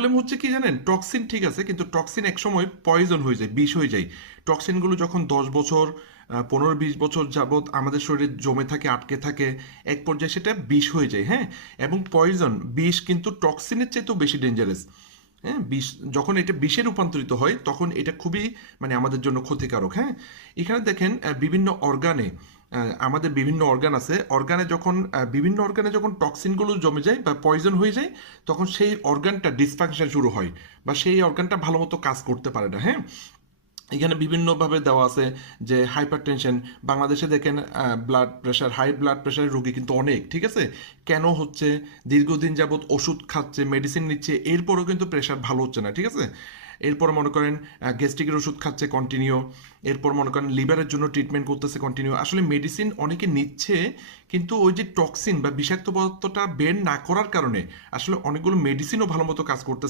Problem হচ্ছে কি জানেন, টক্সিন ঠিক আছে, কিন্তু টক্সিন একসময় পয়জন হয়ে যায়, বিষ হয়ে যায়। টক্সিনগুলো যখন 10 বছর 15-20 বছর যাবত আমাদের শরীরে জমে থাকে, আটকে থাকে, এক পর্যায়ে সেটা বিষ হয়ে যায়, হ্যাঁ। এবং পয়জন, বিষ কিন্তু টক্সিনের চাইতেও বেশি ডেঞ্জারাস। হ্যাঁ, বিষ যখন এটা বিষে রূপান্তরিত হয় তখন এটা খুবই মানে আমাদের জন্য ক্ষতিকারক, হ্যাঁ। এখানে দেখেন বিভিন্ন অর্গানে, আমাদের বিভিন্ন অর্গান আছে, অর্গানে যখন বিভিন্ন অর্গানে যখন টক্সিনগুলো জমে যায় বা পয়জন হয়ে যায়, তখন সেই অর্গানটা ডিসফাংশন শুরু হয় বা সেই অর্গানটা ভালো মতো কাজ করতে পারে না, হ্যাঁ। এখানে বিভিন্নভাবে দেওয়া আছে যে হাইপার টেনশন, বাংলাদেশে দেখেন ব্লাড প্রেশার, হাই ব্লাড প্রেশারের রোগী কিন্তু অনেক, ঠিক আছে। কেন হচ্ছে? দীর্ঘদিন যাবৎ ওষুধ খাচ্ছে, মেডিসিন নিচ্ছে, এরপরও কিন্তু প্রেশার ভালো হচ্ছে না, ঠিক আছে। এরপর মনে করেন গ্যাস্ট্রিকের ওষুধ খাচ্ছে কন্টিনিউ, এরপর মনে করেন লিভারের জন্য ট্রিটমেন্ট করতেছে কন্টিনিউ। আসলে মেডিসিন অনেকে নিচ্ছে, কিন্তু ওই যে টক্সিন বা বিষাক্ত পদার্থটা বের না করার কারণে আসলে অনেকগুলো মেডিসিনও ভালো মতো কাজ করতেছে